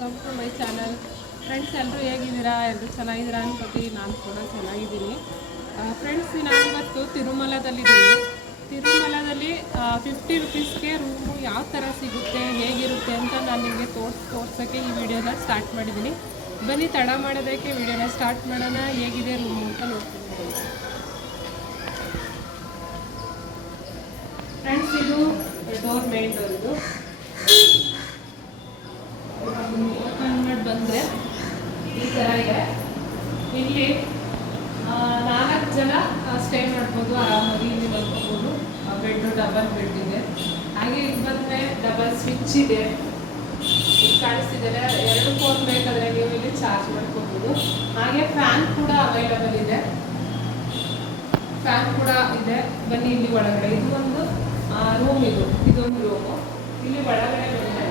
Welcome to my channel. Friends, ಎಲ್ಲರೂ ಹೇಗಿದ್ದೀರಾ? ಎಲ್ಲರೂ ಚೆನ್ನಾಗಿದ್ದೀರಾ ಅನ್ಕೋತೀವಿ. ನಾನು ಕೂಡ ಚೆನ್ನಾಗಿದ್ದೀನಿ. ಫ್ರೆಂಡ್ಸ್, ನಾನಿವತ್ತು ತಿರುಮಲದಲ್ಲಿದ್ದೀನಿ. ತಿರುಮಲದಲ್ಲಿ 50 ರುಪೀಸ್ಗೆ ರೂಮು ಯಾವ ಥರ ಸಿಗುತ್ತೆ, ಹೇಗಿರುತ್ತೆ ಅಂತ ನಾನು ನಿಮಗೆ ತೋರ್ಸೋಕ್ಕೆ ಈ ವಿಡಿಯೋನ ಸ್ಟಾರ್ಟ್ ಮಾಡಿದ್ದೀನಿ. ಬನ್ನಿ, ತಡ ಮಾಡೋದಕ್ಕೆ ವಿಡಿಯೋನ ಸ್ಟಾರ್ಟ್ ಮಾಡೋಣ. ಹೇಗಿದೆ ರೂಮು ಅಂತ ನೋಡ್ತೀನಿ. ಫ್ರೆಂಡ್ಸ್, ಇದು ಡೋರ್, ಮೇನ್ ಡೋರ್. ಇದು ಓಪನ್ ಮಾಡಿ ಬಂದರೆ ಈ ಥರ ಇದೆ. ಇಲ್ಲಿ 4 ಜನ ಸ್ಟೇ ಮಾಡ್ಬೋದು, ಆರಾಮಾಗಿ ಇಲ್ಲಿ ಮಲ್ಕೋಬೋದು. ಬೆಡ್ಡು ಡಬಲ್ ಬೆಡ್ ಇದೆ. ಹಾಗೆ ಇಲ್ಲಿ ಬಂದರೆ ಡಬಲ್ ಸ್ವಿಚ್ ಇದೆ. ಇಲ್ಲಿ ಕಾಣಿಸ್ತಿದ್ದಾರೆ. 2 ಫೋನ್ ಬೇಕಾದರೆ ನೀವು ಇಲ್ಲಿ ಚಾರ್ಜ್ ಮಾಡ್ಕೋಬೋದು. ಹಾಗೆ ಫ್ಯಾನ್ ಕೂಡ ಅವೈಲಬಲ್ ಇದೆ. ಫ್ಯಾನ್ ಕೂಡ ಇದೆ. ಬನ್ನಿ, ಇಲ್ಲಿ ಒಳಗಡೆ ಇದು ಒಂದು ರೂಮ್. ಇದೊಂದು ರೂಮು. ಇಲ್ಲಿ ಒಳಗಡೆ ಬಂದರೆ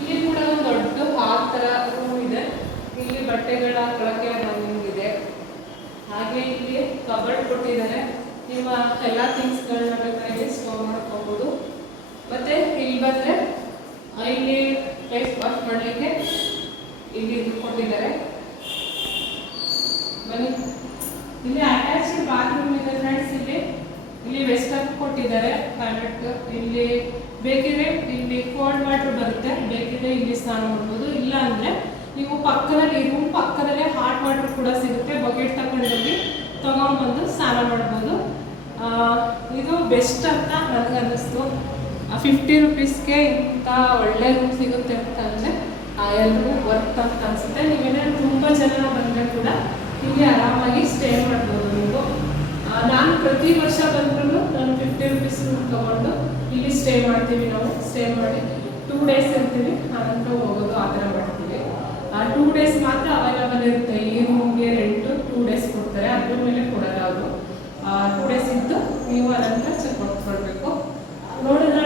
ಇಲ್ಲಿ ಕೂಡ ಒಂದು ದೊಡ್ಡ ಹಾಲ್ ಥರ ರೂಮ್ ಇದೆ. ಇಲ್ಲಿ ಬಟ್ಟೆಗಳ ಹಾಕೊಳ್ಳೋಕ್ಕೆ ಇದೆ. ಹಾಗೆ ಇಲ್ಲಿ ಕಬರ್ಡ್ ಕೊಟ್ಟಿದ್ದಾರೆ. ನಿಮ್ಮ ಎಲ್ಲ ಥಿಂಗ್ಸ್ಗಳನ್ನ ಬೇಕಾಗಿ ಸ್ಟೋರ್ ಮಾಡ್ಕೋಬೋದು. ಮತ್ತು ಇಲ್ಲಿ ಬಂದರೆ ಇಲ್ಲಿ ಫೇಸ್ ವಾಶ್ ಮಾಡಲಿಕ್ಕೆ ಇಲ್ಲಿ ಇದು ಕೊಟ್ಟಿದ್ದಾರೆ. ಬನ್ನಿ, ಇಲ್ಲಿ ಅಟ್ಯಾಚ್ಡ್ ಬಾತ್ರೂಮ್ ಇದೆ ಫ್ರೆಂಡ್ಸ್. ಇಲ್ಲಿ ವೆಸ್ಟರ್ನ್ ಕೊಟ್ಟಿದ್ದಾರೆ ಟಾಯ್ಲೆಟ್. ಇಲ್ಲಿ ಬೇಕಿದ್ರೆ ಇಲ್ಲಿ ಕೋಲ್ಡ್ ವಾಟರ್ ಬರುತ್ತೆ. ಬೇಕಿದ್ರೆ ಇಲ್ಲಿ ಸ್ನಾನ ಮಾಡ್ಬೋದು. ಇಲ್ಲ ಅಂದರೆ ನೀವು ಪಕ್ಕದಲ್ಲಿ ರೂಮ್ ಪಕ್ಕದಲ್ಲೇ ಹಾಟ್ ವಾಟರ್ ಕೂಡ ಸಿಗುತ್ತೆ. ಬಕೆಟ್ ತಗೊಂಡೋಗಿ ತೊಗೊಂಡ್ಬಂದು ಸ್ನಾನ ಮಾಡ್ಬೋದು. ಇದು ಬೆಸ್ಟ್ ಅಂತ ನನಗನ್ನಿಸ್ತು. 50 ರುಪೀಸ್ಗೆ ಇಂಥ ಒಳ್ಳೆ ರೂಮ್ ಸಿಗುತ್ತೆ ಅಂತ ಅಂದರೆ ಎಲ್ಲರಿಗೂ ವರ್ತ್ ಅಂತ ಅನಿಸುತ್ತೆ. ನೀವೇನಾದ್ರು ತುಂಬ ಜನ ಬಂದರೆ ಕೂಡ ಇಲ್ಲಿ ಆರಾಮಾಗಿ ಸ್ಟೇ ಮಾಡ್ಬೋದು ನೀವು. ನಾನು ಪ್ರತಿ ವರ್ಷ ಬಂದ್ರೂ ನಾನು 50 ರುಪೀಸ್ ರೂಮ್ ತೊಗೊಂಡು ಇಲ್ಲಿ ಸ್ಟೇ ಮಾಡ್ತೀವಿ. ನಾವು ಸ್ಟೇ ಮಾಡಿ 2 ಡೇಸ್ ಇರ್ತೀವಿ, ಆನಂತರ ಹೋಗೋದು, ಆ ಥರ ಮಾಡ್ತೀವಿ. 2 ಡೇಸ್ ಮಾತ್ರ ಅವೈಲಬಲ್ ಇರುತ್ತೆ. ಈ ರೂಮ್ಗೆ ರೆಂಟು 2 ಡೇಸ್ ಕೊಡ್ತಾರೆ. ಅದ್ರ ಮೇಲೆ ಕೊಡೋದು ಅವರು 2 ಡೇಸ್ ಇದ್ದು ನೀವು ಅನಂತರ ಚೆಕ್ ಮಾಡ್ಕೊಳ್ಬೇಕು. ನೋಡೋಣ